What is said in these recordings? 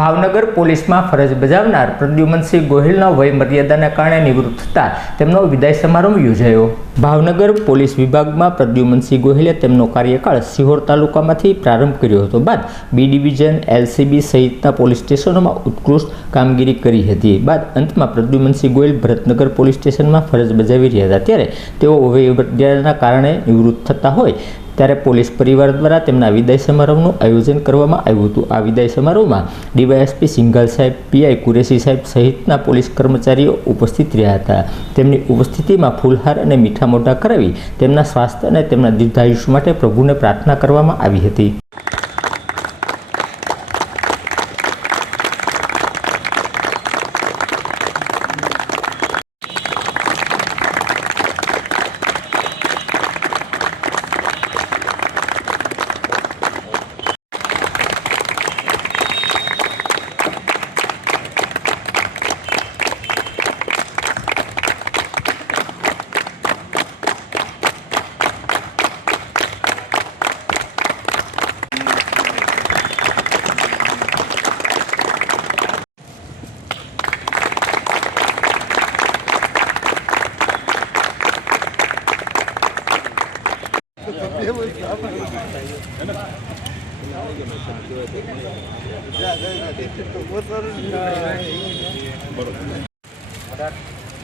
ભાવનગર પોલીસમાં ફરજ બજાવનાર પ્રદ્યુમનસિંહ ગોહિલનો વય મર્યાદાના કારણે નિવૃત્ત થતાં તેમનો વિદાય સમારંભ યોજાયો। ભાવનગર પોલીસ વિભાગમાં પ્રદ્યુમનસિંહ ગોહિલે તેમનો કાર્યકાળ સિહોર તાલુકામાંથી પ્રારંભ કર્યો હતો। બાદ બી ડિવિઝન, એલસીબી સહિતના પોલીસ સ્ટેશનોમાં ઉત્કૃષ્ટ કામગીરી કરી હતી। બાદ અંતમાં પ્રદ્યુમનસિંહ ગોહિલ ભરતનગર પોલીસ સ્ટેશનમાં ફરજ બજાવી રહ્યા હતા ત્યારે તેઓ વય મર્યાદાના કારણે નિવૃત્ત થતા હોય ત્યારે પોલીસ પરિવાર દ્વારા તેમના વિદાય સમારોહનું આયોજન કરવામાં આવ્યું હતું। આ વિદાય સમારોહમાં ડીવાયએસપી સિંઘાલ સાહેબ, પીઆઈ કુરેશી સાહેબ સહિતના પોલીસ કર્મચારીઓ ઉપસ્થિત રહ્યા હતા। તેમની ઉપસ્થિતિમાં ફૂલહાર અને મીઠા મોઢા કરાવી તેમના સ્વાસ્થ્ય અને તેમના દીર્ઘાયુષ્ય માટે પ્રભુને પ્રાર્થના કરવામાં આવી હતી।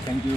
Thank you.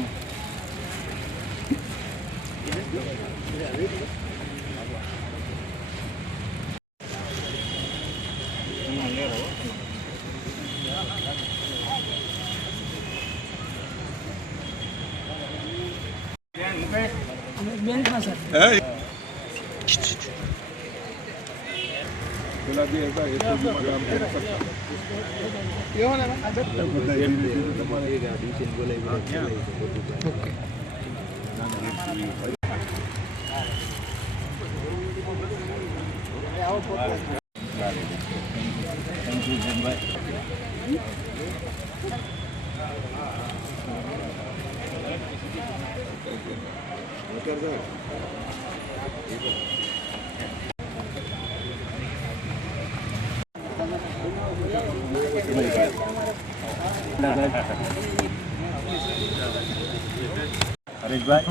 हरीशभाई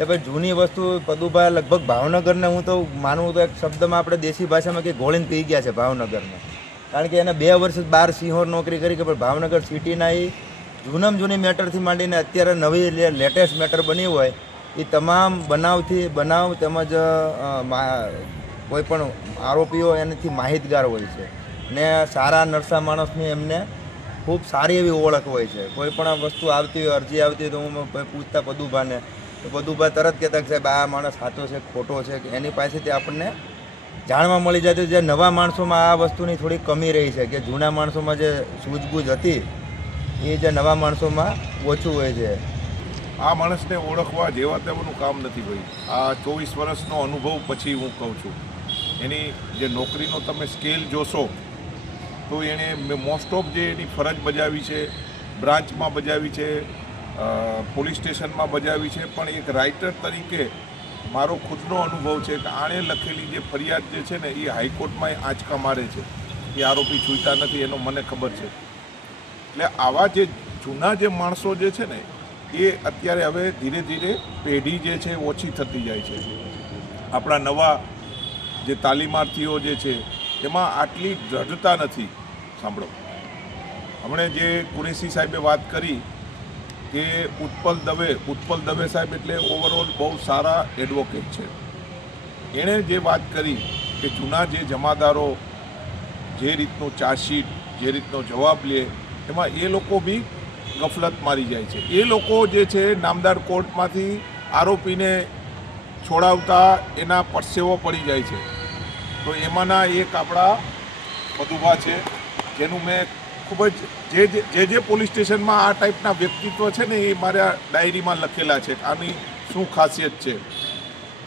भाई जूनी वस्तु पदुभा लगभग भावनगर ने हूँ तो मानू तो एक शब्द में अपने देशी भाषा में कि गोळीने पी गया है भावनगर में। कारण कि एने 2 वर्ष बार सिंहोर नौकरी करी कि भावनगर सीटीना जूनम जूनी मैटर थी मांडीने अत्यारे नवी लेटेस्ट मैटर बनी हुई ये तमाम बनाव तेमज कोईपण आरोपीओ एनाथी माहितगार होय छे ने सारा नरसा माणसनी एमने खूब सारी एवी ओळख होय छे। कोईपण वस्तु आवती होय, अरजी आवती होय तो हूँ पूछता पदुभाने तो पदुभा तरत कहेता कि साहेब आ माणस साचो छे खोटो छे कि एनी पासेथी आपणे जाणवा मळी जाती। जे नवा माणसोमां आ वस्तुनी थोड़ी कमी रही है कि जूना माणसोमां जे सूझबूझ हती એ જે નવા માણસોમાં ઓછું હોય છે। આ માણસને ઓળખવા જેવા તેવાનું કામ નથી ભાઈ। આ 24 વર્ષનો અનુભવ પછી હું કહું છું એની જે નોકરીનો તમે સ્કેલ જોશો તો એણે મોસ્ટ ઓફ જે એની ફરજ બજાવી છે બ્રાન્ચમાં બજાવી છે, પોલીસ સ્ટેશનમાં બજાવી છે। પણ એક રાઇટર તરીકે મારો ખુદનો અનુભવ છે કે આણે લખેલી જે ફરિયાદ જે છે ને એ હાઈકોર્ટમાં આંચકા મારે છે એ આરોપી છૂટા નથી એનો મને ખબર છે। એટલે આવા જે જૂના જે માણસો જે છે ને એ અત્યારે હવે ધીરે ધીરે પેઢી જે છે ઓછી થતી જાય છે। આપણા નવા જે તાલીમાર્થીઓ જે છે એમાં આટલી દૃઢતા નથી। સાંભળો, હમણે જે કુરેશી સાહેબે વાત કરી કે ઉત્પલ દવે સાહેબ એટલે ઓવરઓલ બહુ સારા એડવોકેટ છે। એણે જે વાત કરી કે જૂના જે જમાદારો જે રીતનું ચાર્જશીટ જે રીતનો જવાબ લે એમાં એ લોકો બી ગફલત મારી જાય છે। એ લોકો જે છે નામદાર કોર્ટમાંથી આરોપીને છોડાવતા એના પરસેવો પડી જાય છે। તો એમાંના એક આપણા પદુભા છે જેનું મેં ખૂબ જ જે પોલીસ સ્ટેશનમાં આ ટાઈપના વ્યક્તિત્વ છે ને એ મારા ડાયરીમાં લખેલા છે। આની શું ખાસિયત છે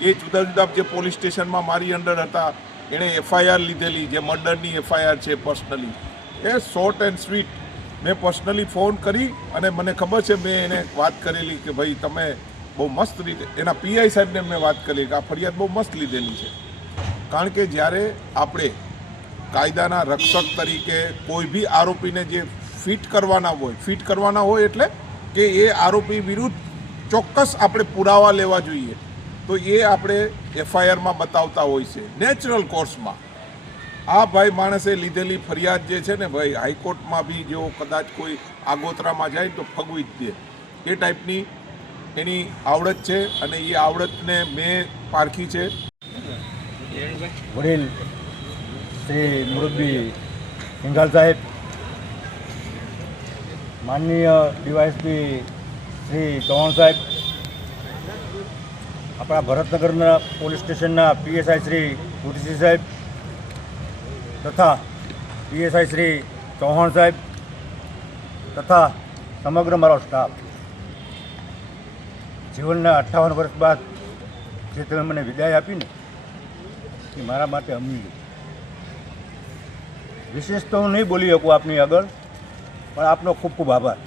એ જુદા જુદા જે પોલીસ સ્ટેશનમાં મારી અંડર હતા એણે એફઆઈઆર લીધેલી, જે મર્ડરની એફઆઈઆર છે personally, A short and sweet મેં પર્સનલી ફોન કરી અને મને ખબર છે મેં એને વાત કરેલી કે ભાઈ તમે બહુ મસ્ત રીતે, એના પીઆઈ સાહેબને મેં વાત કરી કે આ ફરિયાદ બહુ મસ્ત લીધેલી છે. કારણ કે જ્યારે આપણે કાયદાના રક્ષક તરીકે કોઈ બી આરોપીને જે ફિટ કરવાના હોય એટલે કે એ આરોપી વિરુદ્ધ ચોક્કસ આપણે પુરાવા લેવા જોઈએ, તો એ આપણે એફઆઈઆરમાં બતાવતા હોય છે નેચરલ કોર્સમાં. આ ભાઈ માણસે લીધેલી ફરિયાદ જે છે ને ભાઈ, હાઈકોર્ટમાં બી જો કદાચ કોઈ આગોતરામાં જાય તો ફગવી જ દે, એ ટાઈપની એની આવડત છે અને એ આવડતને મેં પારખી છે. વડીલ શ્રી મુરબ્બી હિંગાલ સાહેબ, માનનીય ડીવાયએસપી શ્રી ચૌહાણ સાહેબ, આપણા ભરતનગરના પોલીસ સ્ટેશનના પીએસઆઈ શ્રી કુરશી સાહેબ તથા પીએસઆઈ શ્રી ચૌહાણ સાહેબ તથા સમગ્ર મારો સ્ટાફ, જીવનના 58 વર્ષ બાદ જે તમે મને વિદાય આપીને એ મારા માટે અમૂલ્ય. વિશેષ તો હું નહીં બોલી શકું આપની આગળ, પણ આપનો ખૂબ ખૂબ આભાર.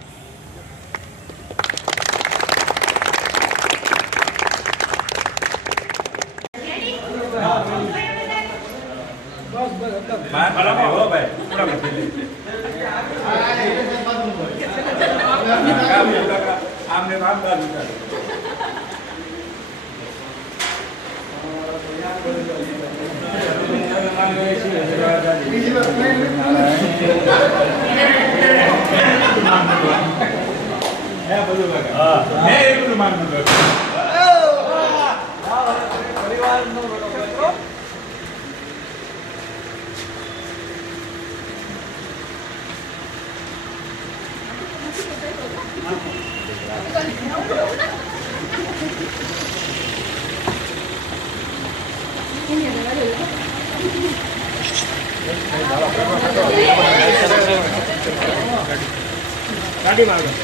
ગાડીમાં આગળ.